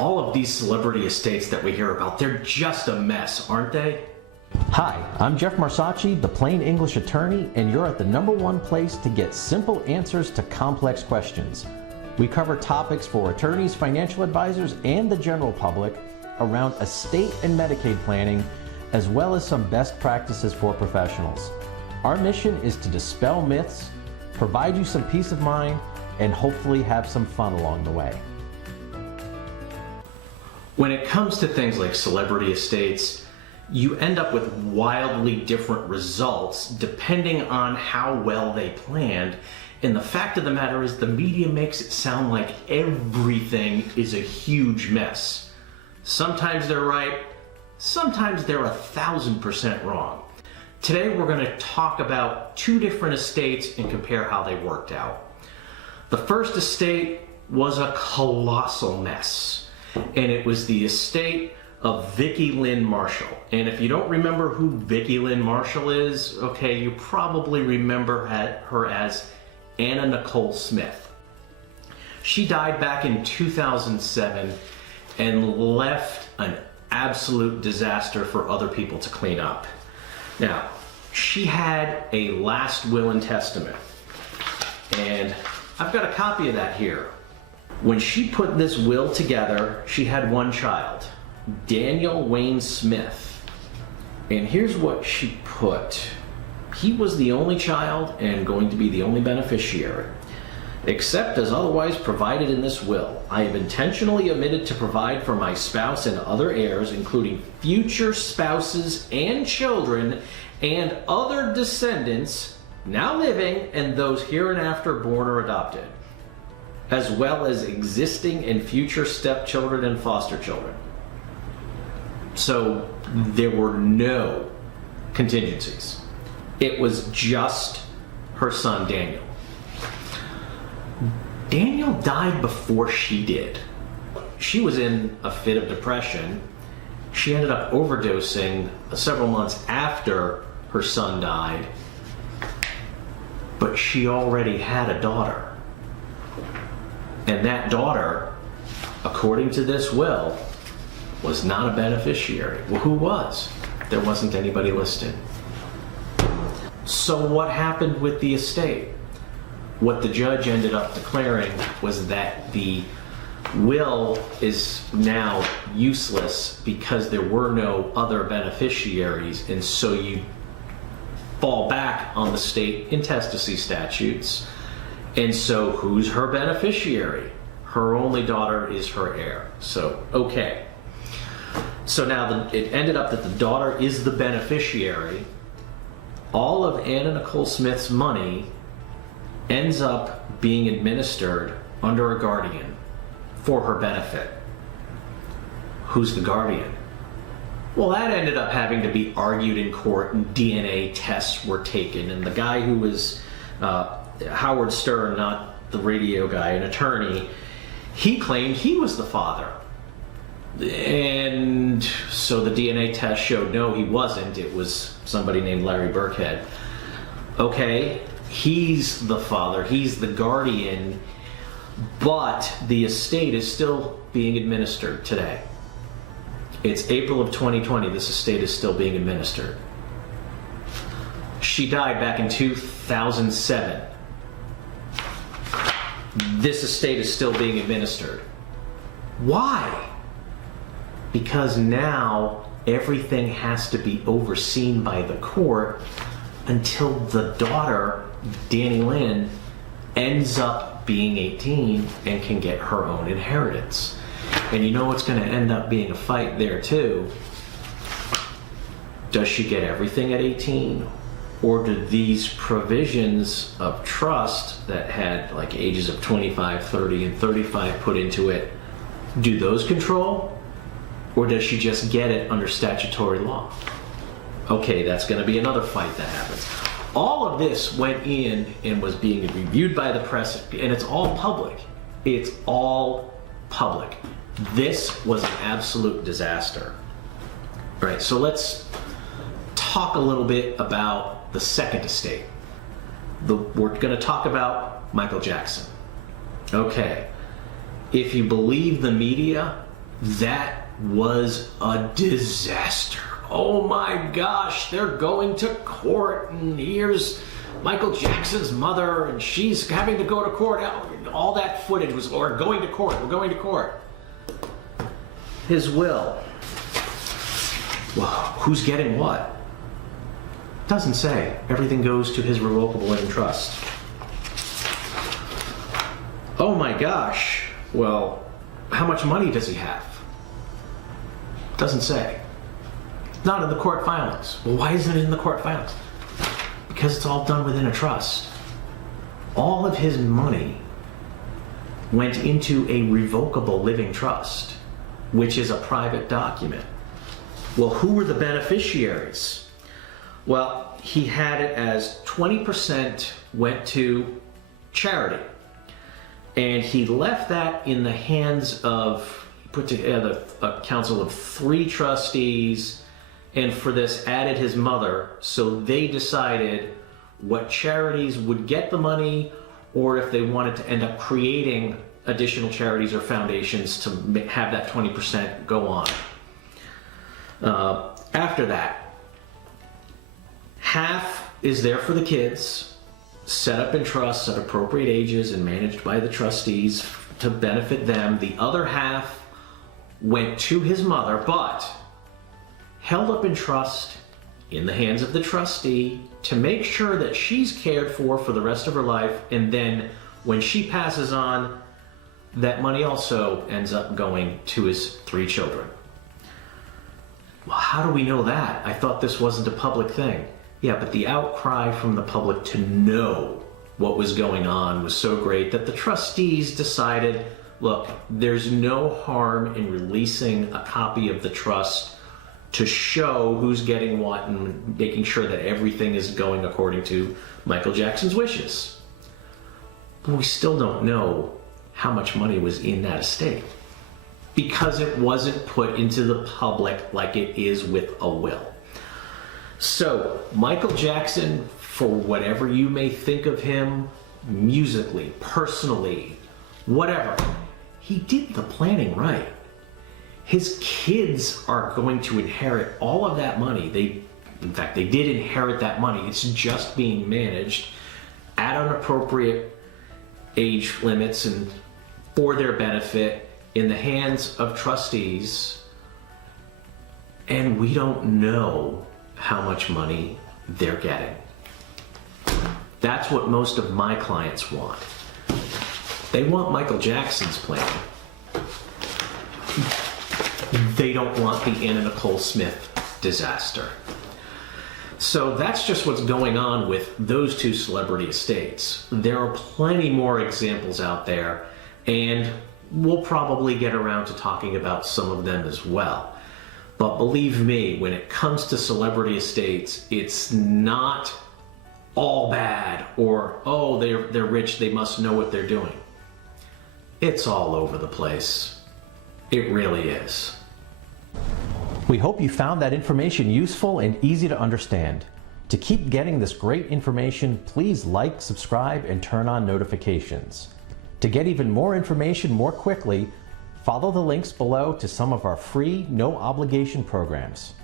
All of these celebrity estates that we hear about, they're just a mess, aren't they? Hi, I'm Jeff Marsacci, the Plain English Attorney, and you're at the #1 place to get simple answers to complex questions. We cover topics for attorneys, financial advisors, and the general public around estate and Medicaid planning, as well as some best practices for professionals. Our mission is to dispel myths, provide you some peace of mind, and hopefully have some fun along the way. When it comes to things like celebrity estates, you end up with wildly different results depending on how well they planned. And the fact of the matter is the media makes it sound like everything is a huge mess. Sometimes they're right, sometimes they're 1,000% wrong. Today we're going to talk about two different estates and compare how they worked out. The first estate was a colossal mess, and it was the estate of Vicki Lynn Marshall. And if you don't remember who Vicki Lynn Marshall is, okay, you probably remember her as Anna Nicole Smith. She died back in 2007 and left an absolute disaster for other people to clean up. Now, she had a last will and testament, and I've got a copy of that here. When she put this will together, she had one child, Daniel Wayne Smith. And here's what she put. He was the only child and going to be the only beneficiary. Except as otherwise provided in this will, I have intentionally omitted to provide for my spouse and other heirs, including future spouses and children and other descendants now living and those hereinafter born or adopted, as well as existing and future stepchildren and foster children. So there were no contingencies. It was just her son, Daniel. Daniel died before she did. She was in a fit of depression. She ended up overdosing several months after her son died, but she already had a daughter. And that daughter, according to this will, was not a beneficiary. Well, who was? There wasn't anybody listed. So what happened with the estate? What the judge ended up declaring was that the will is now useless because there were no other beneficiaries, and so you fall back on the state intestacy statutes. And so who's her beneficiary? Her only daughter is her heir. So, okay. So now it ended up that the daughter is the beneficiary. All of Anna Nicole Smith's money ends up being administered under a guardian for her benefit. Who's the guardian? Well, that ended up having to be argued in court, and DNA tests were taken, and the guy who was Howard Stern, not the radio guy, an attorney, he claimed he was the father. And so the DNA test showed no, he wasn't. It was somebody named Larry Burkhead. Okay, he's the father, he's the guardian, but the estate is still being administered today. It's April of 2020, this estate is still being administered. She died back in 2007. This estate is still being administered. Why? Because now everything has to be overseen by the court until the daughter, Danny Lynn, ends up being 18 and can get her own inheritance. And you know what's going to end up being a fight there too? Does she get everything at 18? Or do these provisions of trust that had like ages of 25, 30, and 35 put into it, do those control? Or does she just get it under statutory law? Okay, that's going to be another fight that happens. All of this went in and was being reviewed by the press, and it's all public. It's all public. This was an absolute disaster. All right, so let's talk a little bit about the second estate. We're going to talk about Michael Jackson. Okay, if you believe the media, That was a disaster. Oh my gosh, they're going to court, and here's Michael Jackson's mother, and she's having to go to court. All that footage was, or going to court, we're going to court. His will. Well, who's getting what? Doesn't say. Everything goes to his revocable living trust. Oh my gosh. Well, how much money does he have? Doesn't say. Not in the court filings. Well, why isn't it in the court filings? Because it's all done within a trust. All of his money went into a revocable living trust, which is a private document. Well, who were the beneficiaries? Well, he had it as 20% went to charity. And he left that in the hands of, put together a council of 3 trustees, and for this added his mother, so they decided what charities would get the money, or if they wanted to end up creating additional charities or foundations to have that 20% go on. After that, half is there for the kids, set up in trusts at appropriate ages and managed by the trustees to benefit them. The other half went to his mother, but held up in trust in the hands of the trustee to make sure that she's cared for the rest of her life, and then when she passes on, that money also ends up going to his 3 children. Well, how do we know that? I thought this wasn't a public thing. Yeah, but the outcry from the public to know what was going on was so great that the trustees decided, look, there's no harm in releasing a copy of the trust to show who's getting what and making sure that everything is going according to Michael Jackson's wishes. But we still don't know how much money was in that estate because it wasn't put into the public like it is with a will. So, Michael Jackson, for whatever you may think of him, musically, personally, whatever, he did the planning right. His kids are going to inherit all of that money. In fact, they did inherit that money. It's just being managed at an appropriate age limits and for their benefit in the hands of trustees. And we don't know how much money they're getting. That's what most of my clients want. They want Michael Jackson's plan. They don't want the Anna Nicole Smith disaster. So that's just what's going on with those 2 celebrity estates. There are plenty more examples out there, and we'll probably get around to talking about some of them as well. But believe me, when it comes to celebrity estates, it's not all bad or, oh, they're rich, they must know what they're doing. It's all over the place. It really is. We hope you found that information useful and easy to understand. To keep getting this great information, please like, subscribe, and turn on notifications. To get even more information more quickly, follow the links below to some of our free, no obligation programs.